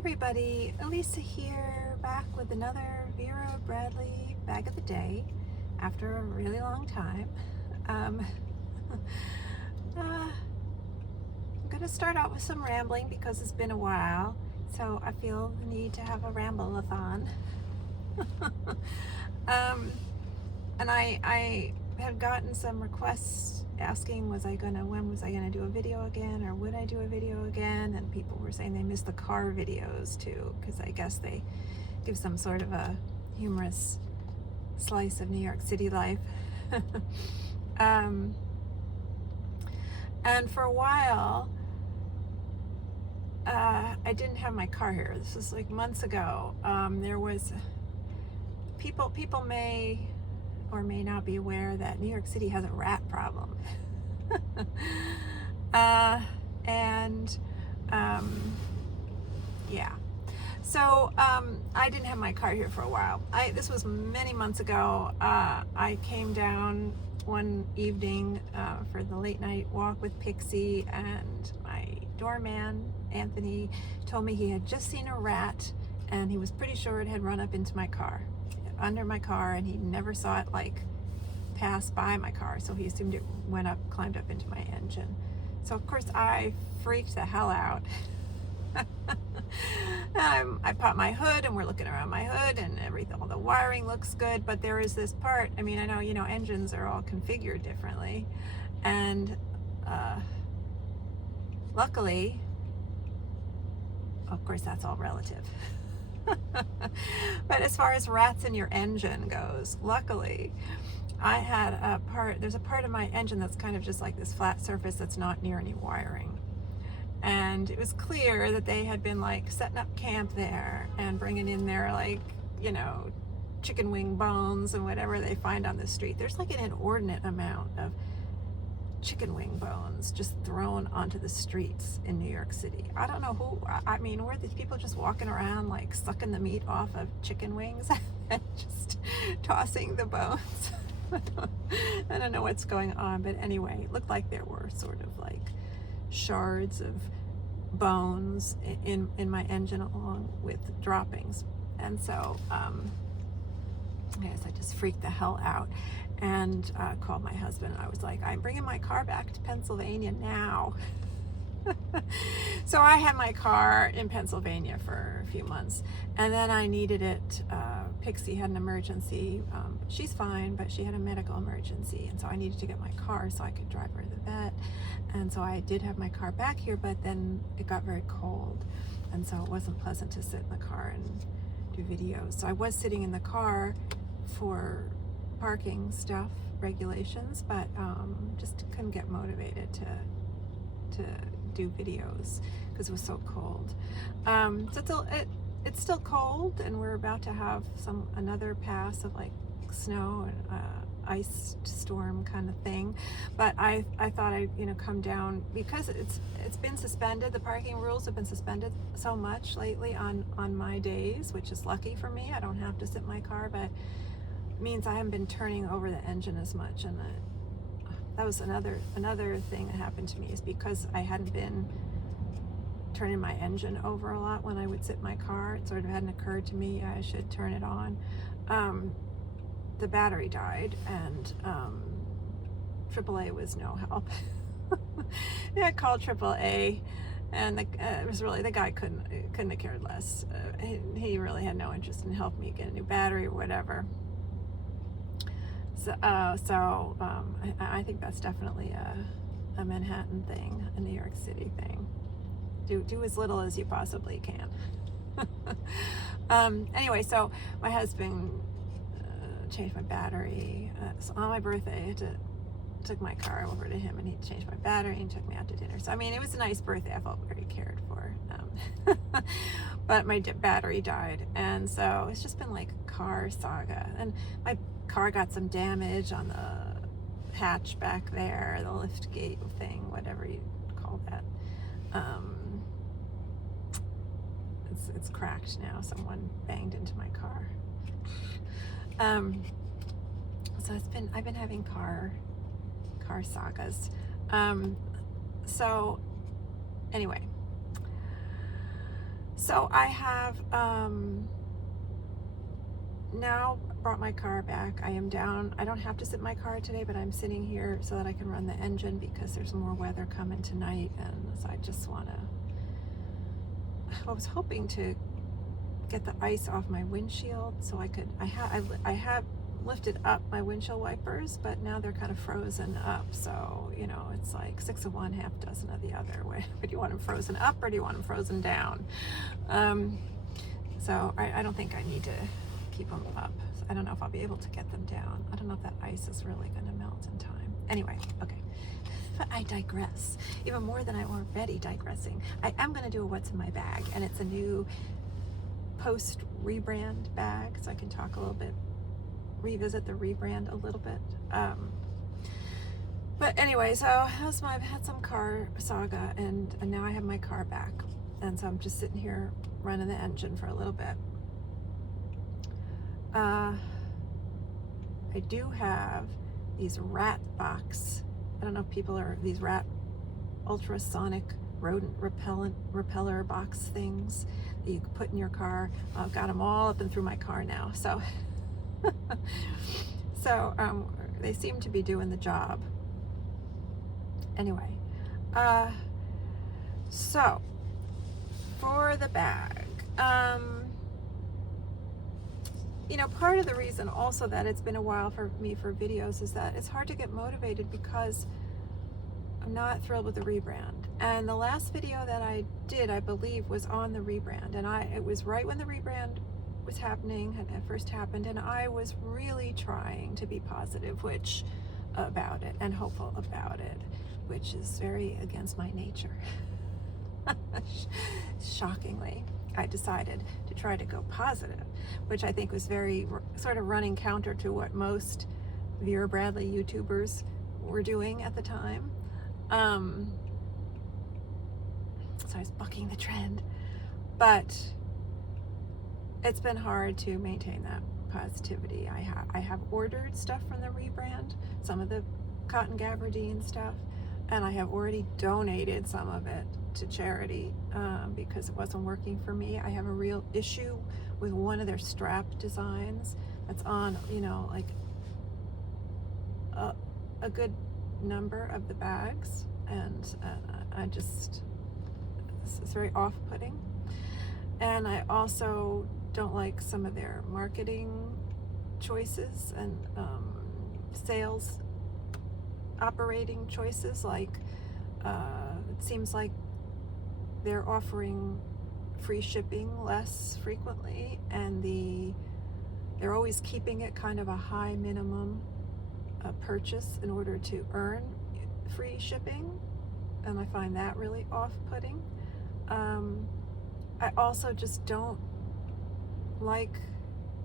everybody, Elisa here, back with another Vera Bradley bag of the day after a really long time. I'm going to start out with some rambling because it's been a while, so I feel the need to have a ramble-a-thon. And I had gotten some requests asking when was I gonna do a video again, or would I do a video again, and people were saying they missed the car videos too, because I guess they give some sort of a humorous slice of New York City life. And for a while I didn't have my car here. This was like months ago. There was people may or may not be aware that New York City has a rat problem. Yeah. So I didn't have my car here for a while. This was many months ago. I came down one evening for the late night walk with Pixie, and my doorman, Anthony, told me he had just seen a rat and he was pretty sure it had run up into my car, under my car, and he never saw it like pass by my car, so he assumed it climbed up into my engine. So of course I freaked the hell out. I popped my hood and we're looking around my hood and everything, all the wiring looks good, but there is this part, I mean, I know, engines are all configured differently, and luckily, of course that's all relative. But as far as rats in your engine goes, luckily I had there's a part of my engine that's kind of just like this flat surface that's not near any wiring. And it was clear that they had been like setting up camp there and bringing in their chicken wing bones and whatever they find on the street. There's like an inordinate amount of chicken wing bones just thrown onto the streets in New York City. I don't know who, I mean, were these people just walking around like sucking the meat off of chicken wings and just tossing the bones? I don't know what's going on, but anyway, it looked like there were sort of like shards of bones in my engine along with droppings. And so I guess I just freaked the hell out and called my husband. I was like, I'm bringing my car back to Pennsylvania now. So I had my car in Pennsylvania for a few months, and then I needed it. Pixie had an emergency. She's fine, but she had a medical emergency, and so I needed to get my car so I could drive her to the vet. And so I did have my car back here, but then it got very cold, and so it wasn't pleasant to sit in the car and do videos. So I was sitting in the car for parking stuff regulations, but just couldn't get motivated to do videos because it was so cold. So it's still cold, and we're about to have another pass of like snow and ice storm kind of thing. But I thought I'd come down because it's been suspended. The parking rules have been suspended so much lately on my days, which is lucky for me. I don't have to sit in my car, but it means I haven't been turning over the engine as much. And that was another thing that happened to me, is because I hadn't been turning my engine over a lot when I would sit in my car. It sort of hadn't occurred to me I should turn it on. The battery died, and AAA was no help. Yeah, I called AAA, and it was really, the guy couldn't have cared less. He really had no interest in helping me get a new battery or whatever. So I think that's definitely a Manhattan thing, a New York City thing. Do as little as you possibly can. Anyway, so my husband changed my battery. So on my birthday, I took my car over to him, and he changed my battery and took me out to dinner. So I mean, it was a nice birthday. I felt very cared for. But my battery died, and so it's just been like a car saga. And my car got some damage on the hatch back there, the lift gate thing, whatever you call that. It's cracked now. Someone banged into my car. So I've been having car sagas. So anyway, So I have now brought my car back. I am down. I don't have to sit in my car today, but I'm sitting here so that I can run the engine because there's more weather coming tonight, and so I just want to, I was hoping to get the ice off my windshield so I could, I have lifted up my windshield wipers, but now they're kind of frozen up, so you know, it's like 6 of one, half dozen of the other. What do you want them frozen up, or do you want them frozen down? So I don't think I need to keep them up. So I don't know if I'll be able to get them down. I don't know if that ice is really going to melt in time. Anyway, okay. But I digress. Even more than I already digressing. I am going to do a what's in my bag, and it's a new post rebrand bag, so I can talk a little bit, revisit the rebrand a little bit. But anyway, so I've had some car saga, and now I have my car back, and so I'm just sitting here running the engine for a little bit. I do have these rat box, I don't know if people are, these rat ultrasonic rodent repeller box things that you can put in your car. I've got them all up and through my car now, so they seem to be doing the job. Anyway, so for the bag, you know, part of the reason also that it's been a while for me for videos is that it's hard to get motivated because I'm not thrilled with the rebrand. And the last video that I did, I believe, was on the rebrand, and it was right when the rebrand was happening, had first happened, and I was really trying to be positive about it and hopeful about it, which is very against my nature. Shockingly, I decided to try to go positive, which I think was very sort of running counter to what most Vera Bradley YouTubers were doing at the time. So I was bucking the trend, but it's been hard to maintain that positivity. I have ordered stuff from the rebrand, some of the cotton gabardine stuff, and I have already donated some of it to charity because it wasn't working for me. I have a real issue with one of their strap designs that's on, you know, like a good number of the bags, and I just, it's very off-putting. And I also don't like some of their marketing choices and sales operating choices. Like it seems like they're offering free shipping less frequently, and they're always keeping it kind of a high minimum purchase in order to earn free shipping, and I find that really off-putting. I also just don't like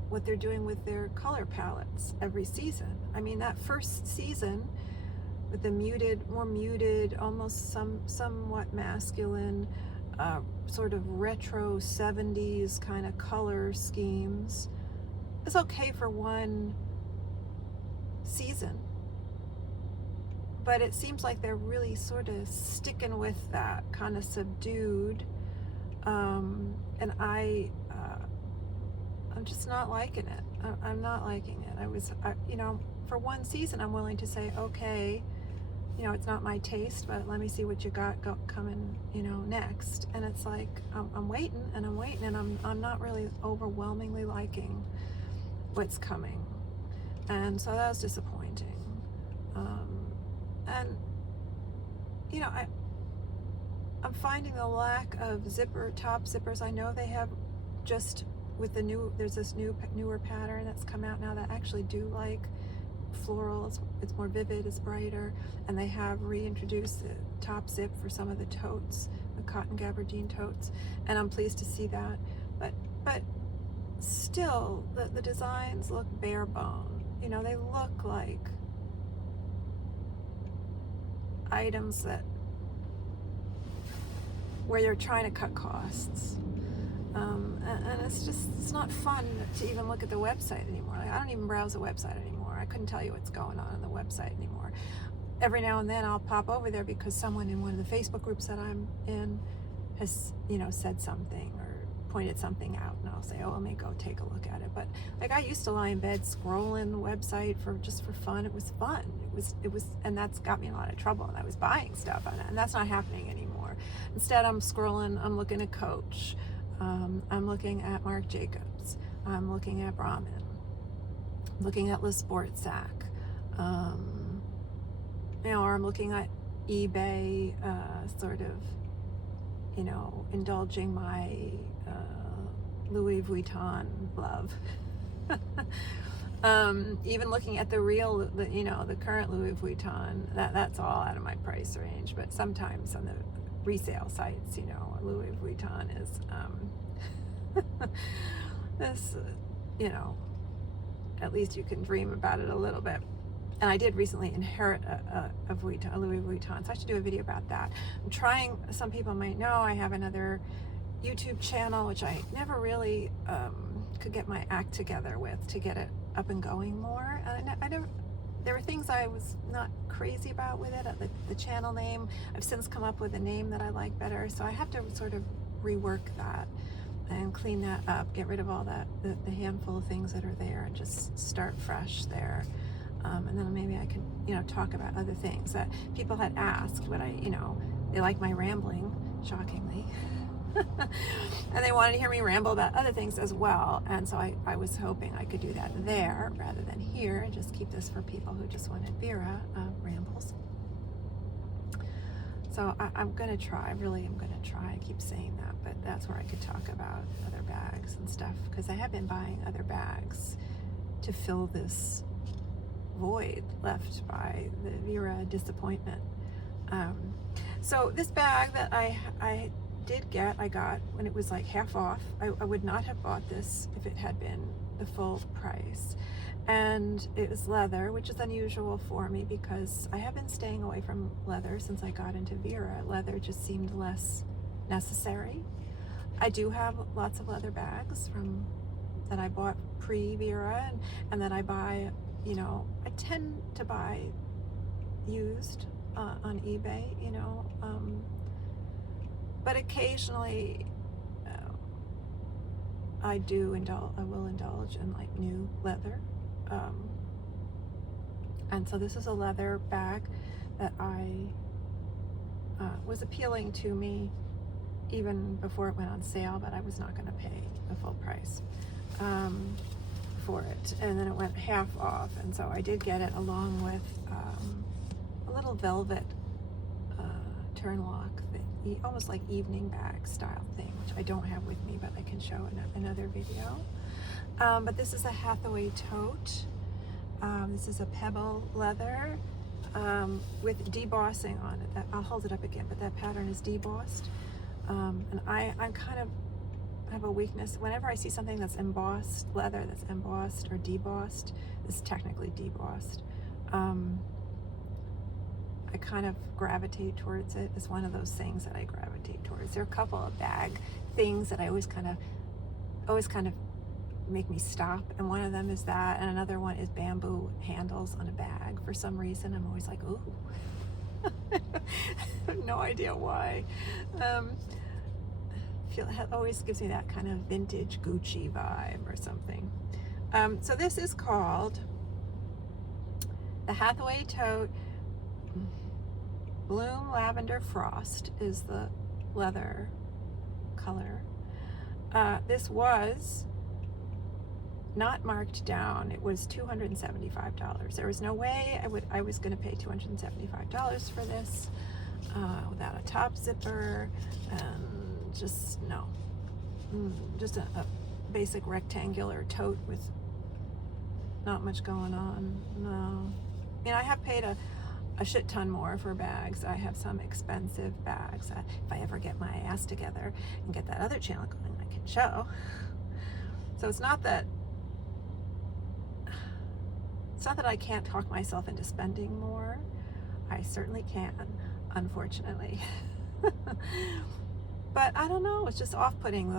what they're doing with their color palettes every season. I mean, that first season with the more muted, almost somewhat masculine, sort of retro 70s kind of color schemes, is okay for one season, but it seems like they're really sort of sticking with that kind of subdued, and I'm just not liking it. I'm not liking it. You know, for one season I'm willing to say, okay, you know, it's not my taste, but let me see what you got coming, you know, next. And it's like I'm waiting and I'm waiting, and I'm not really overwhelmingly liking what's coming, and so that was disappointing. And you know, I'm finding the lack of top zippers. I know they have, just with the there's this newer pattern that's come out now that I actually do like. Floral, it's more vivid, it's brighter, and they have reintroduced the top zip for some of the totes, the cotton gabardine totes, and I'm pleased to see that. But still, the designs look bare bone. You know, they look like items where you're trying to cut costs. And it's not fun to even look at the website anymore. Like, I don't even browse the website anymore. I couldn't tell you what's going on the website anymore. Every now and then I'll pop over there because someone in one of the Facebook groups that I'm in has, you know, said something, or pointed something out, and I'll say, oh, let me go take a look at it. But like, I used to lie in bed scrolling the website just for fun. It was fun. It was, and that's got me in a lot of trouble. And I was buying stuff on it, and that's not happening anymore. Instead, I'm scrolling. I'm looking at Coach. I'm looking at Marc Jacobs. I'm looking at Brahmin. I'm looking at Le Sportsac. You know, or I'm looking at eBay, sort of, you know, indulging my Louis Vuitton love. Even looking at the real, you know, the current Louis Vuitton, that's all out of my price range. But sometimes on the resale sites, you know, Louis Vuitton is this, you know, at least you can dream about it a little bit. And I did recently inherit a Louis Vuitton, so I should do a video about that. I'm trying, some people might know, I have another YouTube channel, which I never really could get my act together with to get it up and going more. And there were things I was not crazy about with it. The channel name, I've since come up with a name that I like better, so I have to sort of rework that and clean that up, get rid of all the handful of things that are there, and just start fresh there. And then maybe I can, you know, talk about other things that people had asked. But you know, they like my rambling, shockingly. And they wanted to hear me ramble about other things as well. And so I was hoping I could do that there rather than here, and just keep this for people who just wanted Vera rambles. So I'm going to try, really I'm going to try. I keep saying that, but that's where I could talk about other bags and stuff, because I have been buying other bags to fill this void left by the Vera disappointment. So this bag that I did get, I got when it was like half off. I would not have bought this if it had been the full price. And it was leather, which is unusual for me because I have been staying away from leather since I got into Vera. Leather just seemed less necessary. I do have lots of leather bags that I bought pre-Vera and that I buy, you know, I tend to buy used on eBay, you know, but occasionally I will indulge in like new leather. And so this is a leather bag that was appealing to me even before it went on sale, but I was not going to pay the full price for it. And then it went half off, and so I did get it along with a little velvet turn lock thing, almost like evening bag style thing, which I don't have with me, but I can show in another video. But this is a Hathaway Tote. This is a pebble leather with debossing on it. I'll hold it up again, but that pattern is debossed. And I'm kind of have a weakness whenever I see something that's embossed, leather that's embossed or debossed. This is technically debossed. I kind of gravitate towards it. It's one of those things that I gravitate towards. There are a couple of bag things that I always kind of make me stop, and one of them is that, and another one is bamboo handles on a bag. For some reason, I'm always like, ooh. I have no idea why. It always gives me that kind of vintage Gucci vibe or something. So this is called the Hathaway Tote. Bloom Lavender Frost is the leather color. This was not marked down. It was $275. There was no way I was going to pay $275 for this without a top zipper, and just no. Just a basic rectangular tote with not much going on. No. I mean, I have paid a shit ton more for bags. I have some expensive bags. If I ever get my ass together and get that other channel going, I can show. So it's not that I can't talk myself into spending more. I certainly can, unfortunately. But I don't know, it's just off-putting,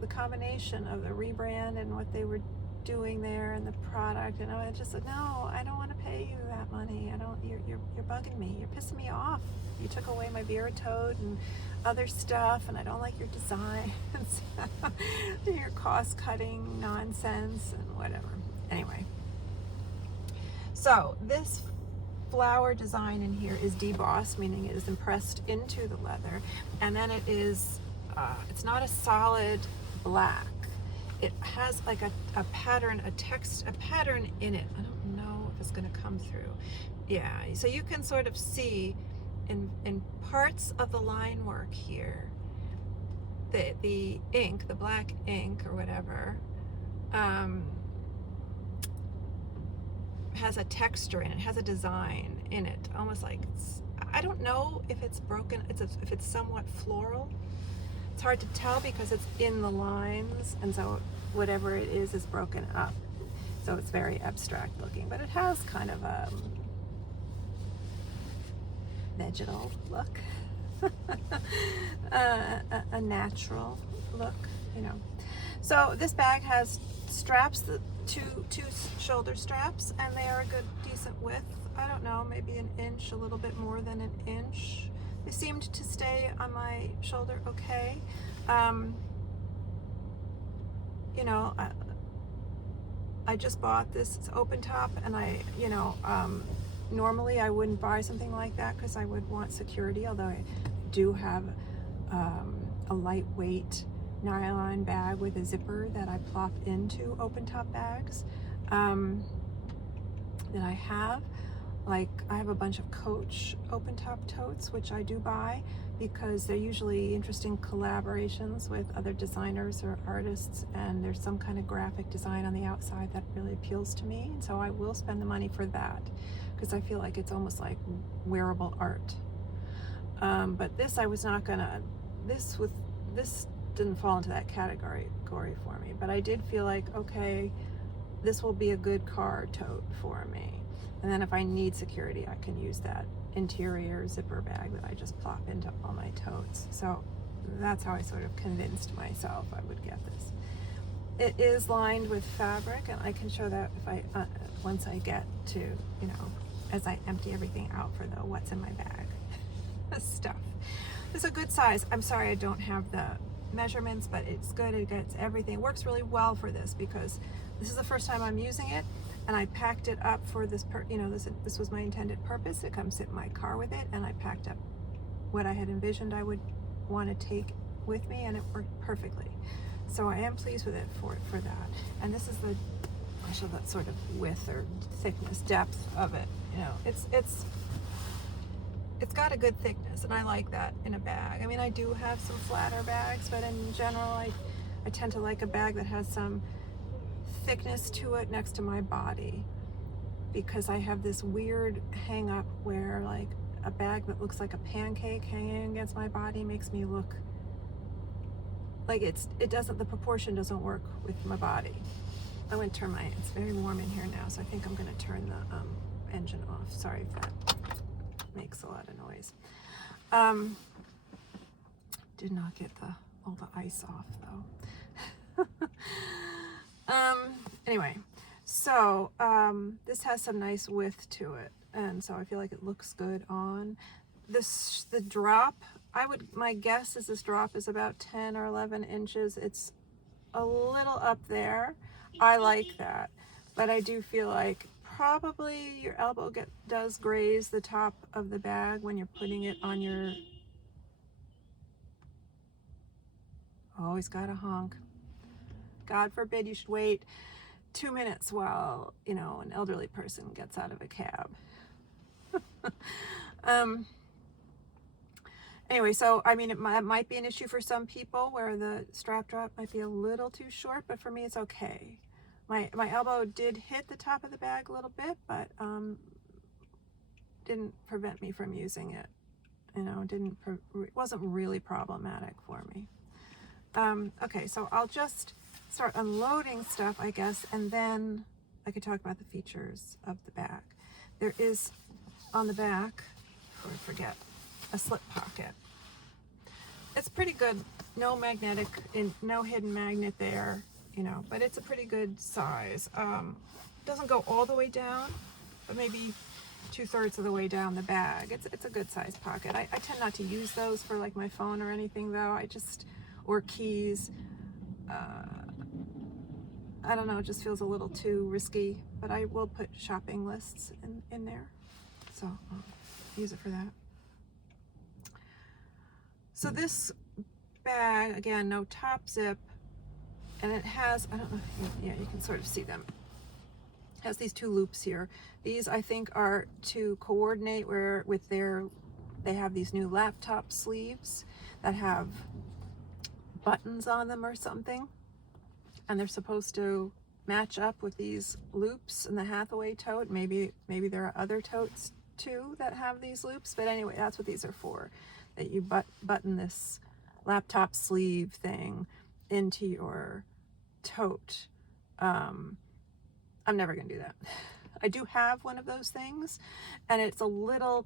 the combination of the rebrand and what they were doing there and the product, and I just said, no, I don't want to pay pay you that money. I don't, you're bugging me. You're pissing me off. You took away my Vera Tote and other stuff, and I don't like your design. Your cost-cutting nonsense and whatever. Anyway, so this flower design in here is debossed, meaning it is impressed into the leather, and then it is, it's not a solid black. It has like a pattern, a pattern in it. I don't know if it's going to come through. Yeah, so you can sort of see in parts of the line work here, the ink, the black ink or whatever, has a texture in it, has a design in it, almost like it's, I don't know if it's broken, if it's somewhat floral. It's hard to tell because it's in the lines, and so whatever it is broken up. So it's very abstract looking, but it has kind of a vegetal look, a natural look, you know. So this bag has straps, two shoulder straps, and they are a good, decent width. I don't know, maybe an inch, a little bit more than an inch. They seemed to stay on my shoulder okay. You know, I just bought this open top, and normally I wouldn't buy something like that because I would want security, although I do have a lightweight nylon bag with a zipper that I plop into open top bags that I have. Like, I have a bunch of Coach open top totes, which I do buy because they're usually interesting collaborations with other designers or artists, and there's some kind of graphic design on the outside that really appeals to me, and so I will spend the money for that because I feel like it's almost like wearable art. But this, I was not gonna, this didn't fall into that category for me, but I did feel like, okay, this will be a good car tote for me. And then if I need security, I can use that interior zipper bag that I just plop into all my totes. So that's how I sort of convinced myself I would get this. It is lined with fabric, and I can show that if I once I get to, you know, as I empty everything out for the what's in my bag stuff. It's a good size. I'm sorry I don't have the measurements, but it's good. It gets everything. It works really well for this because this is the first time I'm using it, and I packed it up for this, this was my intended purpose to come sit in my car with it, and I packed up what I had envisioned I would want to take with me, and it worked perfectly. So I am pleased with it for that. And this is the, I'll show that sort of width or thickness, depth of it. You know, it's got a good thickness, and I like that in a bag. I mean, I do have some flatter bags, but in general, I tend to like a bag that has some thickness to it next to my body, because I have this weird hang up where, like, a bag that looks like a pancake hanging against my body makes me look like the proportion doesn't work with my body. I went to turn it's very warm in here now, so I think I'm going to turn the engine off. Sorry if that makes a lot of noise. Did not get all the ice off though. Anyway, so this has some nice width to it, and so I feel like it looks good on this. The drop, my guess is this drop is about 10 or 11 inches. It's a little up there. I like that, but I do feel like probably your elbow does graze the top of the bag when you're putting it on your, always gotta honk. God forbid you should wait 2 minutes while, you know, an elderly person gets out of a cab. Anyway, so I mean, it might be an issue for some people where the strap drop might be a little too short, but for me it's okay. My elbow did hit the top of the bag a little bit, but didn't prevent me from using it. You know, it wasn't really problematic for me. Okay, so I'll just start unloading stuff, I guess, and then I could talk about the features of the bag. There is on the back, before I forget, a slip pocket. It's pretty good. No magnetic, no hidden magnet there, you know, but it's a pretty good size. Doesn't go all the way down, maybe 2/3 of the way down the bag. It's a good size pocket. I tend not to use those for like my phone or anything though. Or keys. I don't know, it just feels a little too risky, but I will put shopping lists in there. So I'll use it for that. So this bag, again, no top zip, and it has, I don't know if you can sort of see them. It has these 2 loops here. These I think are to coordinate they have these new laptop sleeves that have buttons on them or something. And they're supposed to match up with these loops in the Hathaway tote. Maybe there are other totes too that have these loops, but anyway, that's what these are for. That you button this laptop sleeve thing into your tote. I'm never gonna do that. I do have one of those things, and it's a little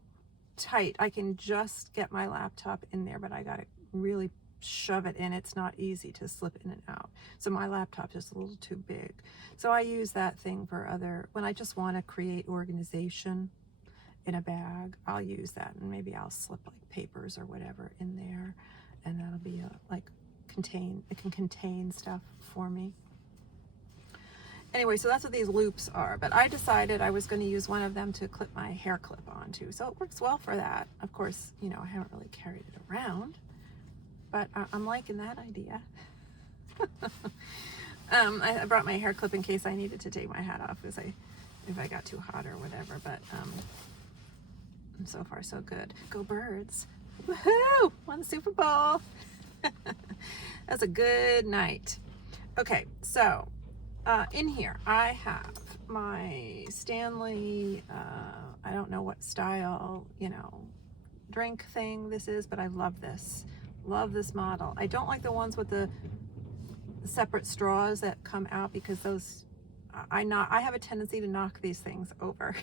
tight. I can just get my laptop in there, but I gotta really shove it in. It's not easy to slip in and out. So my laptop is a little too big. So I use that thing for when I just want to create organization in a bag, I'll use that, and maybe I'll slip like papers or whatever in there, and that'll be it can contain stuff for me. Anyway, so that's what these loops are, but I decided I was going to use one of them to clip my hair clip onto. So it works well for that. Of course, I haven't really carried it around, but I'm liking that idea. I brought my hair clip in case I needed to take my hat off if I got too hot or whatever, but so far so good. Go Birds. Woohoo! Won the Super Bowl. That's a good night. Okay, so in here I have my Stanley, I don't know what style, drink thing this is, but I love this. Love this model. I don't like the ones with the separate straws that come out, because those, I have a tendency to knock these things over.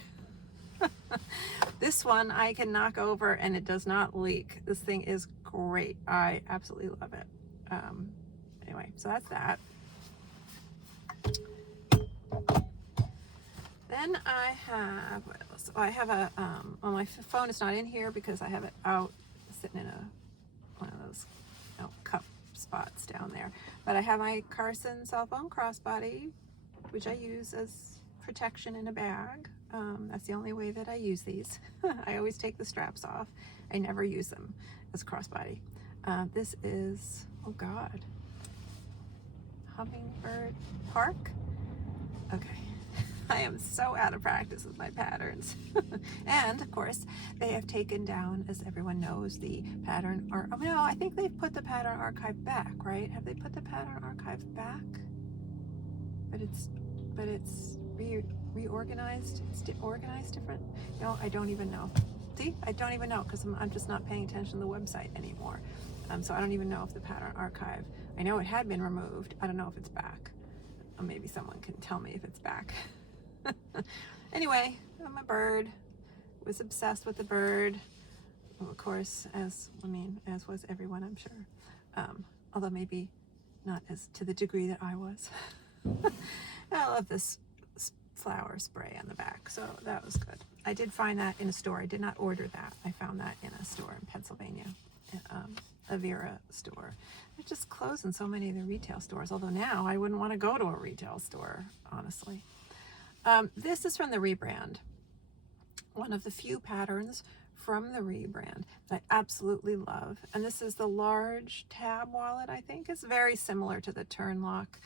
This one I can knock over and it does not leak. This thing is great. I absolutely love it. Anyway, so that's that. Then I have, what else? I have well, my phone is not in here because I have it out sitting in one of those cup spots down there. But I have my Carson cell phone crossbody, which I use as protection in a bag. That's the only way that I use these. I always take the straps off. I never use them as crossbody. This is, oh God, Hummingbird Park. Okay. I am so out of practice with my patterns. And of course, they have taken down, as everyone knows, the pattern oh no, I think they've put the pattern archive back, right? Have they put the pattern archive back? But it's reorganized. It's organized different. No, I don't even know. See, I don't even know, because I'm just not paying attention to the website anymore. So I don't even know if the pattern archive, I know it had been removed. I don't know if it's back. Maybe someone can tell me if it's back. Anyway, I'm a bird. Was obsessed with the bird. Well, of course, as was everyone, I'm sure. Although maybe not as to the degree that I was. I love this flower spray on the back, so that was good. I did find that in a store. I did not order that. I found that in a store in Pennsylvania, a Vera store. They're just closing so many of the retail stores, although now I wouldn't want to go to a retail store, honestly. This is from the Rebrand, one of the few patterns from the Rebrand that I absolutely love. And this is the large tab wallet, I think. It's very similar to the turn lock.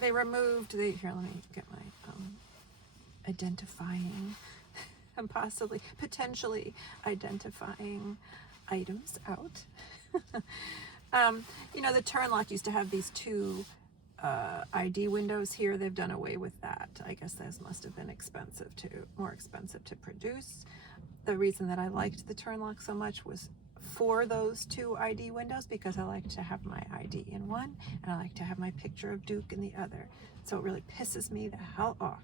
They removed the, here, let me get my identifying and potentially identifying items out. The turn lock used to have these 2 ID windows here. They've done away with that. I guess those must have been more expensive to produce. The reason that I liked the turn lock so much was for those 2 ID windows, because I like to have my ID in one and I like to have my picture of Duke in the other. So it really pisses me the hell off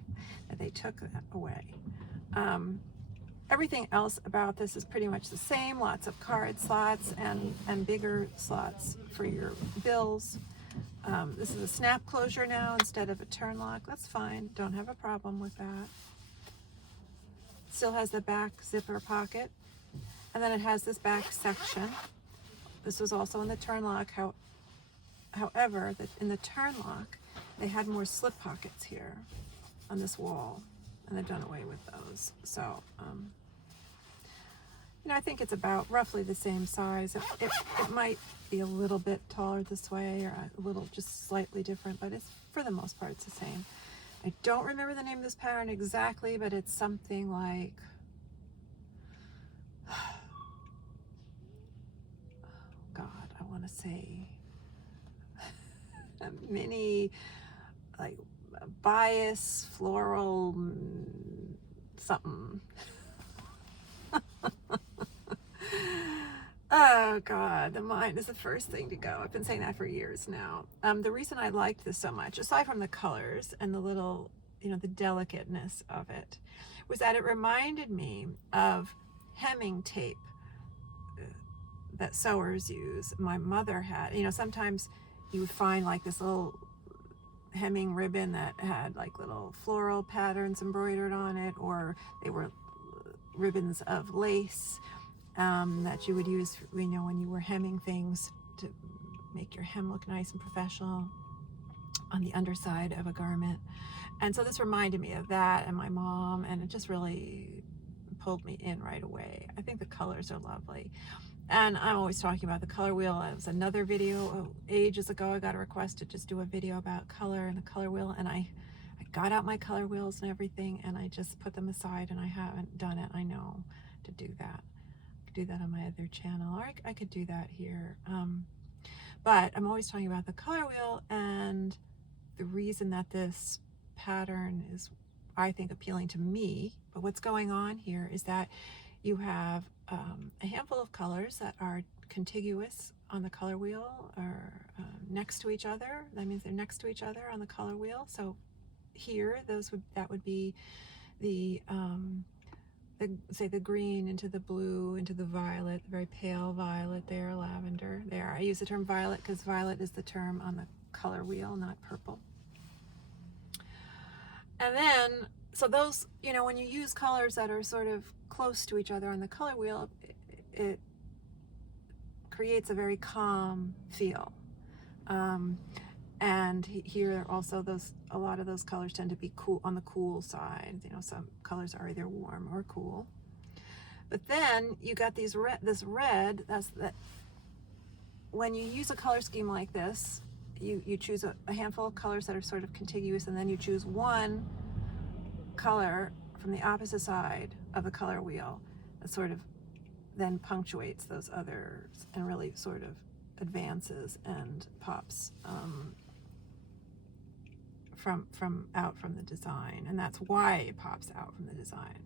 that they took that away. Everything else about this is pretty much the same. Lots of card slots and bigger slots for your bills. This is a snap closure now instead of a turn lock. That's fine. Don't have a problem with that. Still has the back zipper pocket. And then it has this back section. This was also in the turn lock. However, in the turn lock, they had more slip pockets here on this wall. And they've done away with those. So, you know, I think it's about roughly the same size. It might be a little bit taller this way or a little just slightly different, but it's, for the most part, it's the same. I don't remember the name of this pattern exactly, but it's something like, oh God, I want to say a mini, like, bias floral something. Oh God, the mind is the first thing to go. I've been saying that for years now. The reason I liked this so much, aside from the colors and the little, you know, the delicateness of it, was that it reminded me of hemming tape that sewers use. My mother had, you know, sometimes you would find like this little hemming ribbon that had like little floral patterns embroidered on it, or they were ribbons of lace that you would use, you know, when you were hemming things to make your hem look nice and professional on the underside of a garment. And so this reminded me of that and my mom, and it just really pulled me in right away. I think the colors are lovely. And I'm always talking about the color wheel. It was another video ages ago. I got a request to just do a video about color and the color wheel, and I got out my color wheels and everything, and I just put them aside, and I haven't done it. I know to do that. I could do that on my other channel, or I could do that here. But I'm always talking about the color wheel, and the reason that this pattern is, I think, appealing to me. But what's going on here is that you have a handful of colors that are contiguous on the color wheel, or next to each other. That means they're next to each other on the color wheel. So here, that would be the say the green into the blue into the violet, very pale violet there, lavender there. I use the term violet because violet is the term on the color wheel, not purple. And then, so those, you know, when you use colors that are sort of close to each other on the color wheel, it creates a very calm feel. And here also a lot of those colors tend to be cool, on the cool side. You know, some colors are either warm or cool. But then you got this red, that when you use a color scheme like this, you choose a handful of colors that are sort of contiguous, and then you choose one color from the opposite side of the color wheel that sort of then punctuates those others and really sort of advances and pops out from the design. And that's why it pops out from the design,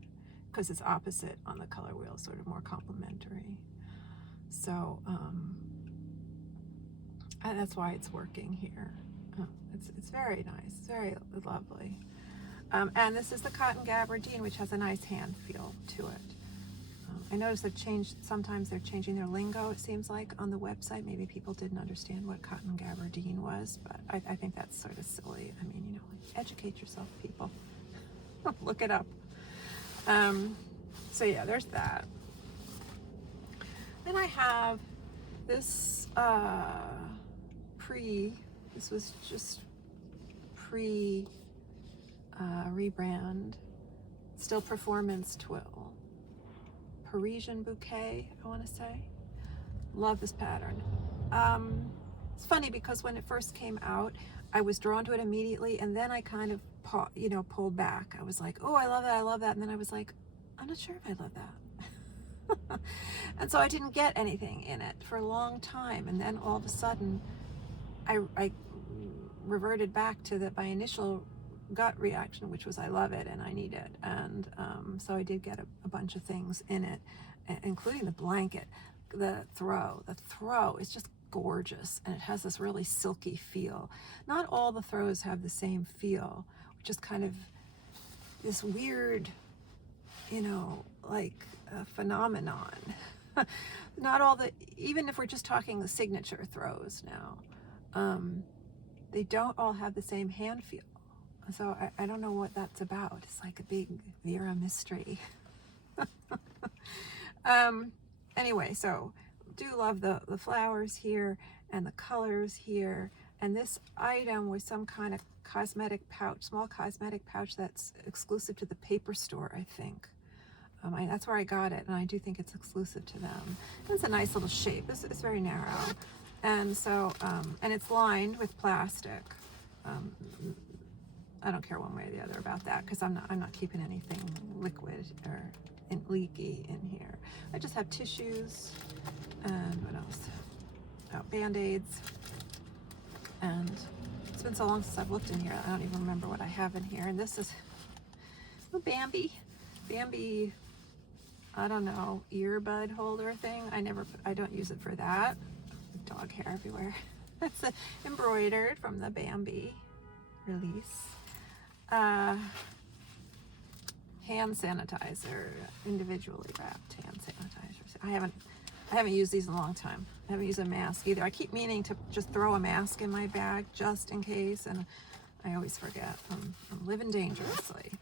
because it's opposite on the color wheel, sort of more complementary. So that's why it's working here. It's very nice, very lovely. And this is the cotton gabardine, which has a nice hand feel to it. I noticed sometimes they're changing their lingo, it seems like, on the website. Maybe people didn't understand what cotton gabardine was, but I think that's sort of silly. I mean, you know, educate yourself, people. Look it up. So yeah, there's that. Then I have this this was just rebrand, still performance twill. Parisian bouquet, I want to say. Love this pattern. It's funny because when it first came out, I was drawn to it immediately, and then I kind of pulled back. I was like, oh, I love that, and then I was like, I'm not sure if I love that. And so I didn't get anything in it for a long time, and then all of a sudden I reverted back to my initial gut reaction, which was I love it and I need it. And so I did get a bunch of things in it, including the blanket. The throw is just gorgeous, and it has this really silky feel. Not all the throws have the same feel, which is kind of this weird, like a phenomenon. Not all even if we're just talking the signature throws now, they don't all have the same hand feel. So I don't know what that's about. It's like a big Vera mystery. Anyway, so do love the flowers here and the colors here. And this item was some kind of cosmetic pouch, small cosmetic pouch that's exclusive to the paper store, I think. That's where I got it, and I do think it's exclusive to them. It's a nice little shape. It's very narrow. And so, and it's lined with plastic. I don't care one way or the other about that, because I'm not keeping anything liquid or leaky in here. I just have tissues and what else? Oh, Band-Aids. And it's been so long since I've looked in here, I don't even remember what I have in here. And this is a Bambi, I don't know, earbud holder thing. I don't use it for that. Dog hair everywhere. It's embroidered from the Bambi release. Hand sanitizer, individually wrapped hand sanitizers. I haven't used these in a long time. I haven't used a mask either. I keep meaning to just throw a mask in my bag just in case, and I always forget. I'm living dangerously.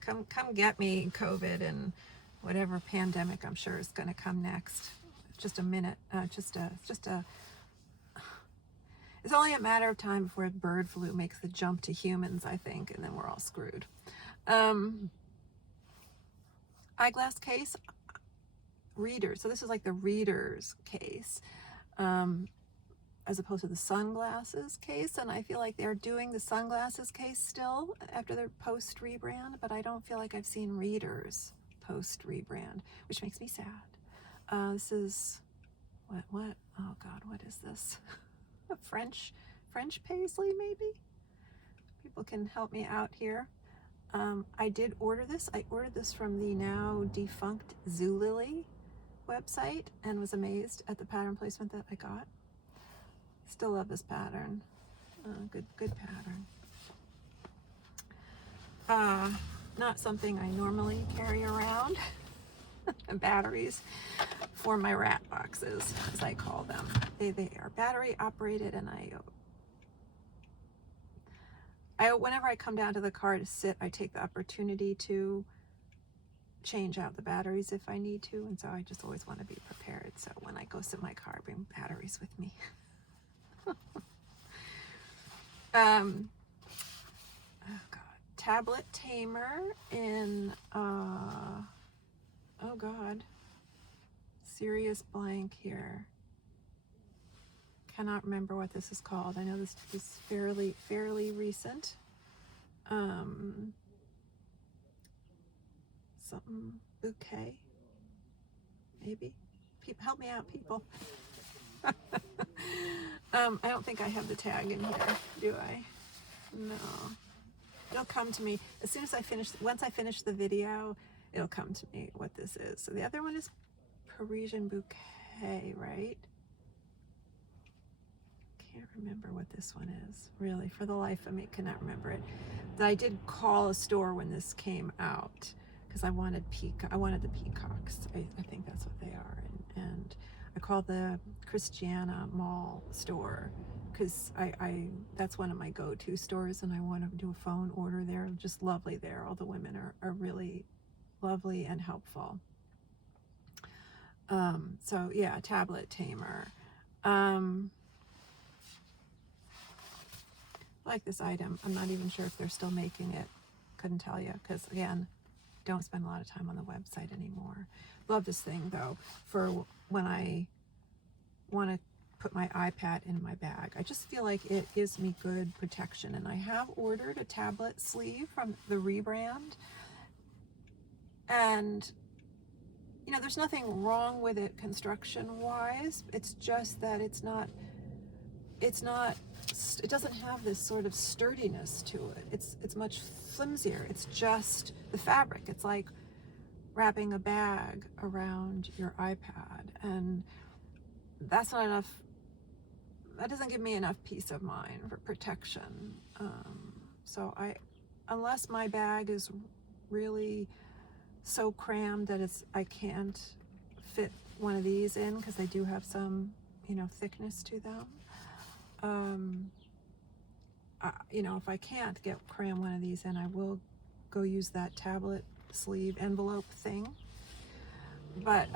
Come get me, COVID, and whatever pandemic I'm sure is going to come next. Just a minute. It's only a matter of time before bird flu makes the jump to humans, I think, and then we're all screwed. Eyeglass case, readers. So this is like the reader's case, as opposed to the sunglasses case. And I feel like they're doing the sunglasses case still after their post rebrand, but I don't feel like I've seen readers post rebrand, which makes me sad. This is what? Oh God, what is this? A French paisley, maybe? People can help me out here. I did order this. I ordered this from the now defunct Zulily website and was amazed at the pattern placement that I got. Still love this pattern. Good pattern. Not something I normally carry around. Batteries for my rat boxes, as I call them. They are battery operated, and whenever I come down to the car to sit, I take the opportunity to change out the batteries if I need to, and so I just always want to be prepared. So when I go sit in my car, I bring batteries with me. Oh God, tablet tamer in oh God, serious blank here. Cannot remember what this is called. I know this is fairly recent. Something bouquet, maybe. Help me out, people. I don't think I have the tag in here, do I? No. It'll come to me as soon as once I finish the video, it'll come to me what this is. So the other one is Parisian bouquet, right? Can't remember what this one is. Really, for the life of me, cannot remember it. But I did call a store when this came out because I wanted the peacocks. I think that's what they are. And I called the Christiana Mall store because that's one of my go-to stores, and I want to do a phone order there. Just lovely there. All the women are really lovely and helpful. So yeah, tablet tamer. I like this item. I'm not even sure if they're still making it. Couldn't tell you, because again, don't spend a lot of time on the website anymore. Love this thing though for when I want to put my iPad in my bag. I just feel like it gives me good protection, and I have ordered a tablet sleeve from the rebrand, and you know, there's nothing wrong with it construction wise. It's just that it doesn't have this sort of sturdiness to it. It's much flimsier. It's just the fabric. It's like wrapping a bag around your iPad, and that's not enough. That doesn't give me enough peace of mind for protection. So unless my bag is really so crammed that I can't fit one of these in, because they do have some, you know, thickness to them. you know, if I can't cram one of these in, I will go use that tablet sleeve envelope thing. But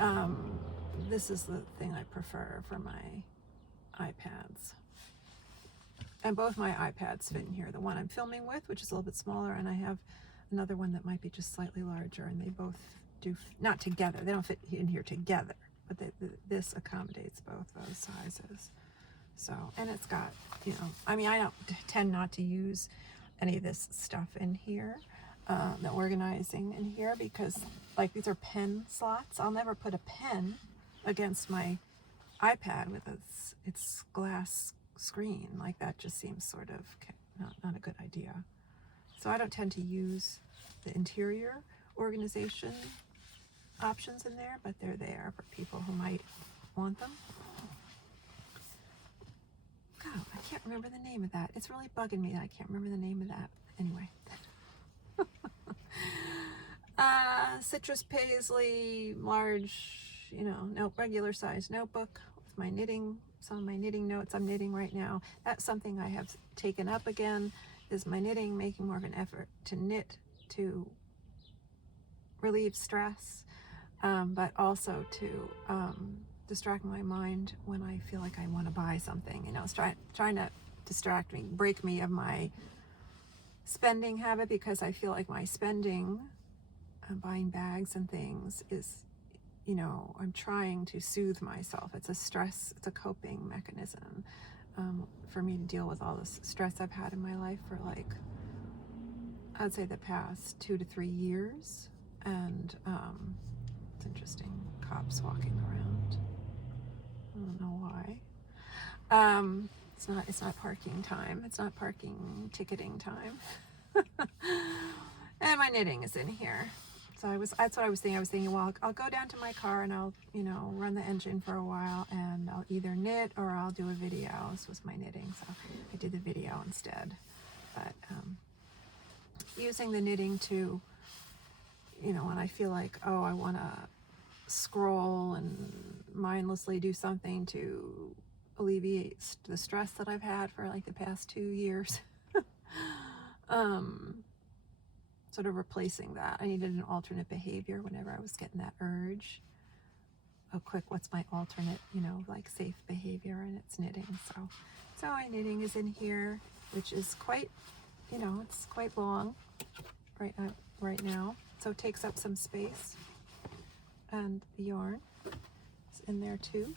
this is the thing I prefer for my iPads. And both my iPads fit in here. The one I'm filming with, which is a little bit smaller, and I have another one that might be just slightly larger, and they both do, not together, they don't fit in here together, but this accommodates both those sizes. So, and it's got, you know, I mean, I don't tend not to use any of this stuff in here, the organizing in here, because like these are pen slots. I'll never put a pen against my iPad with its glass screen. Like that just seems sort of not a good idea. So I don't tend to use the interior organization options in there, but they're there for people who might want them. God, I can't remember the name of that. It's really bugging me that I can't remember the name of that. Anyway. Citrus paisley, large, you know, regular size notebook with my knitting, some of my knitting notes. I'm knitting right now. That's something I have taken up again, is my knitting, making more of an effort to knit to relieve stress, but also to distract my mind when I feel like I want to buy something. You know, it's trying to distract me, break me of my spending habit, because I feel like my spending, buying bags and things, is, you know, I'm trying to soothe myself. It's a stress, it's a coping mechanism for me to deal with all this stress I've had in my life for, like, I'd say the past 2 to 3 years. And it's interesting, cops walking around. I don't know why. It's not parking time. It's not parking ticketing time. And my knitting is in here. So that's what I was thinking. I was thinking, well, I'll go down to my car and I'll, you know, run the engine for a while, and I'll either knit or I'll do a video. This was my knitting, so I did the video instead. But using the knitting to, you know, when I feel like, oh, I want to scroll and mindlessly do something to alleviate the stress that I've had for like the past 2 years. Sort of replacing that. I needed an alternate behavior whenever I was getting that urge. Oh, quick, what's my alternate, you know, like safe behavior? And it's knitting. So my knitting is in here, which is quite, you know, it's quite long right now. So it takes up some space. And the yarn is in there too.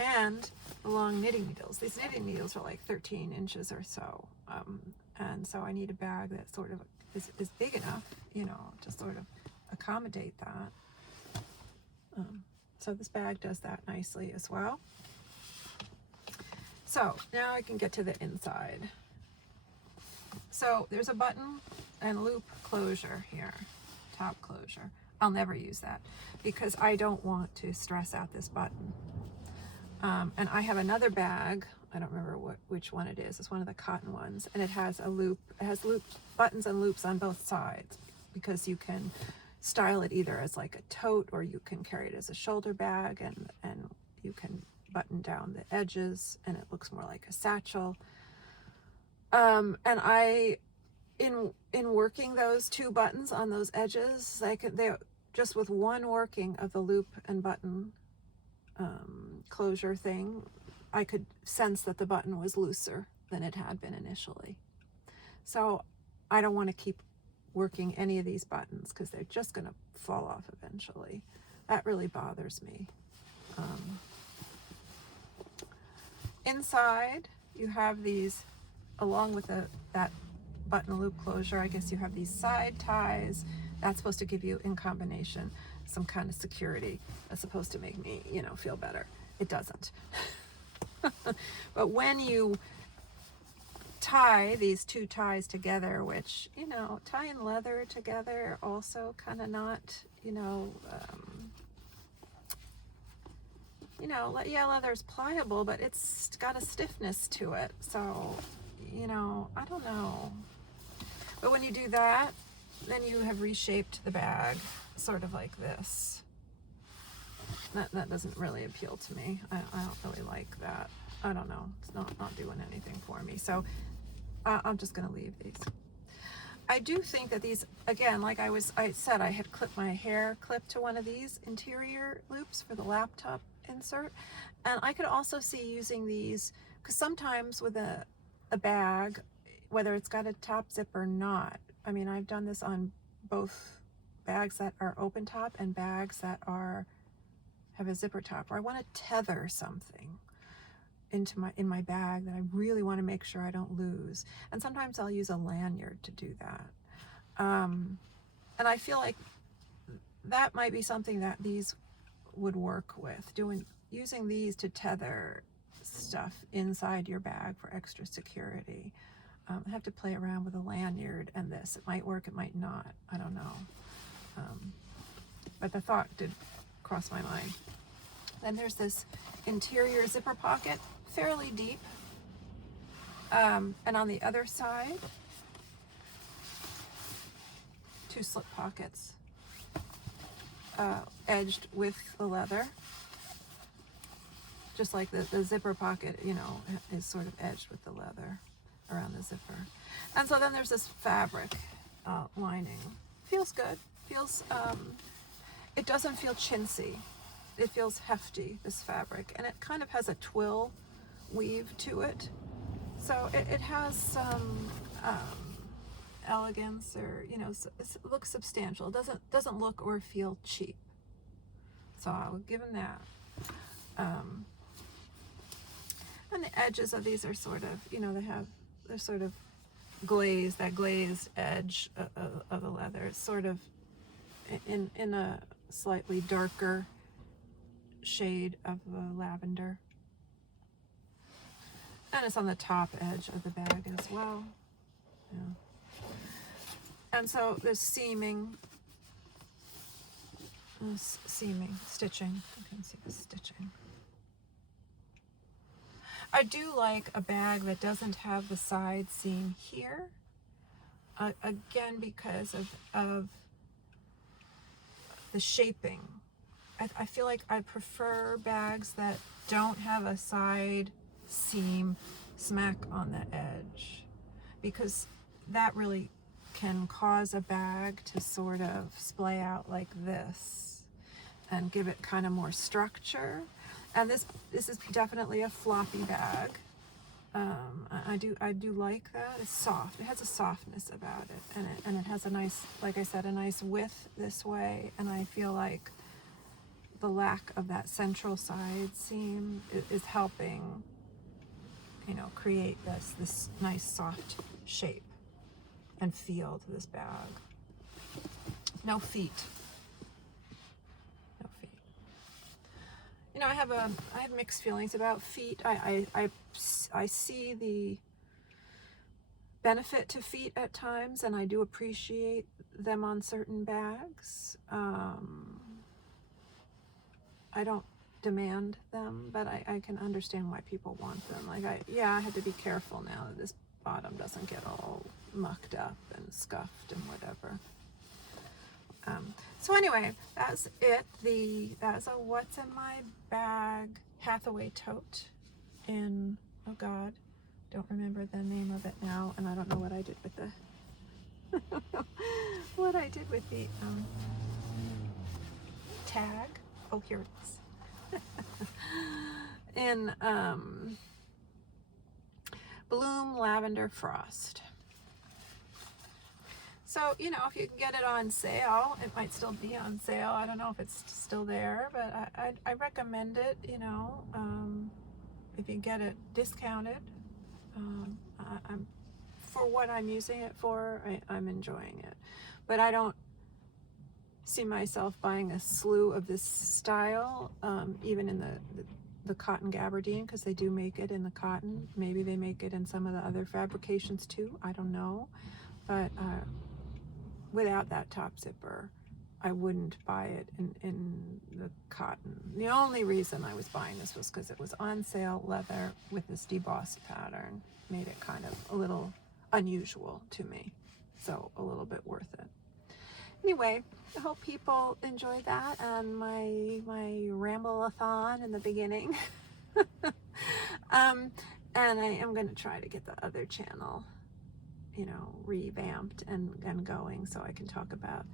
And the long knitting needles. These knitting needles are like 13 inches or so. And so I need a bag that sort of is big enough, you know, to sort of accommodate that. So this bag does that nicely as well. So now I can get to the inside. So there's a button and loop closure here, top closure. I'll never use that because I don't want to stress out this button. And I have another bag, I don't remember which one it is. It's one of the cotton ones, and it has a loop. It has buttons and loops on both sides, because you can style it either as like a tote, or you can carry it as a shoulder bag, and you can button down the edges and it looks more like a satchel. And I, in working those 2 buttons on those edges, they just with one working of the loop and button closure thing, I could sense that the button was looser than it had been initially. So I don't want to keep working any of these buttons because they're just going to fall off eventually. That really bothers me. Inside, you have these, along with that button loop closure, I guess you have these side ties. That's supposed to give you, in combination, some kind of security. That's supposed to make me, you know, feel better. It doesn't. But when you tie these 2 ties together, which, you know, tying leather together also kind of not, yeah, leather's pliable, but it's got a stiffness to it. So, you know, I don't know. But when you do that, then you have reshaped the bag sort of like this. that doesn't really appeal to me. I don't really like that. I don't know. It's not doing anything for me. So I'm just going to leave these. I do think that these, again, like I said, I had clipped my hair clip to one of these interior loops for the laptop insert. And I could also see using these, because sometimes with a bag, whether it's got a top zip or not, I mean, I've done this on both bags that are open top and bags that have a zipper top, where I want to tether something in my bag that I really want to make sure I don't lose. And sometimes I'll use a lanyard to do that. And I feel like that might be something that these would work with, using these to tether stuff inside your bag for extra security. I have to play around with a lanyard and this. It might work, it might not. I don't know. But the thought did cross my mind. Then there's this interior zipper pocket, fairly deep. And on the other side, 2 slip pockets, edged with the leather. Just like the zipper pocket, you know, is sort of edged with the leather around the zipper. And so then there's this fabric lining. Feels good. Feels, it doesn't feel chintzy. It feels hefty, this fabric. And it kind of has a twill weave to it. So it has some elegance, or, you know, it looks substantial. It doesn't look or feel cheap. So I would give them that. And the edges of these are sort of, you know, they're sort of glazed, that glazed edge of the leather. It's sort of in a slightly darker shade of lavender. And it's on the top edge of the bag as well. Yeah. And so there's seaming, stitching. You can see the stitching. I do like a bag that doesn't have the side seam here. Again, because of the shaping. I feel like I prefer bags that don't have a side seam smack on the edge, because that really can cause a bag to sort of splay out like this and give it kind of more structure. And this is definitely a floppy bag. I do like that. It's soft. It has a softness about it, and it has a nice, like I said, a nice width this way. And I feel like the lack of that central side seam is helping, you know, create this nice soft shape and feel to this bag. No feet. No feet. You know, I have mixed feelings about feet. I see the benefit to feet at times, and I do appreciate them on certain bags. I don't demand them, but I can understand why people want them. Like I had to be careful now that this bottom doesn't get all mucked up and scuffed and whatever. So anyway, that's it. That's a what's in my bag Hathaway tote in, oh God, don't remember the name of it now, and I don't know what I did with the tag. Oh, here it is. In Bloom Lavender Frost. So, you know, if you can get it on sale, it might still be on sale. I don't know if it's still there, but I recommend it, you know, if you get it discounted. For what I'm using it for, I'm enjoying it. But I don't see myself buying a slew of this style, even in the cotton gabardine, because they do make it in the cotton. Maybe they make it in some of the other fabrications too. I don't know. But without that top zipper, I wouldn't buy it in the cotton. The only reason I was buying this was because it was on sale leather with this debossed pattern. Made it kind of a little unusual to me. So a little bit worth it. Anyway, I hope people enjoy that and my ramble-a-thon in the beginning. And I am going to try to get the other channel, you know, revamped and going, so I can talk about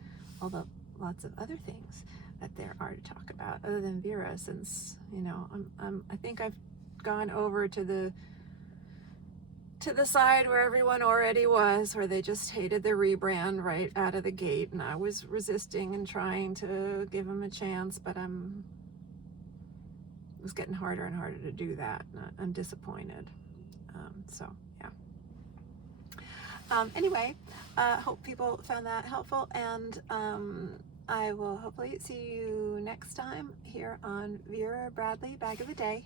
all the lots of other things that there are to talk about other than Vera, since, you know, I think I've gone over to the side where everyone already was, where they just hated the rebrand right out of the gate, and I was resisting and trying to give them a chance, but it was getting harder and harder to do that, and I'm disappointed. So yeah. Anyway, hope people found that helpful, and I will hopefully see you next time here on Vera Bradley Bag of the Day.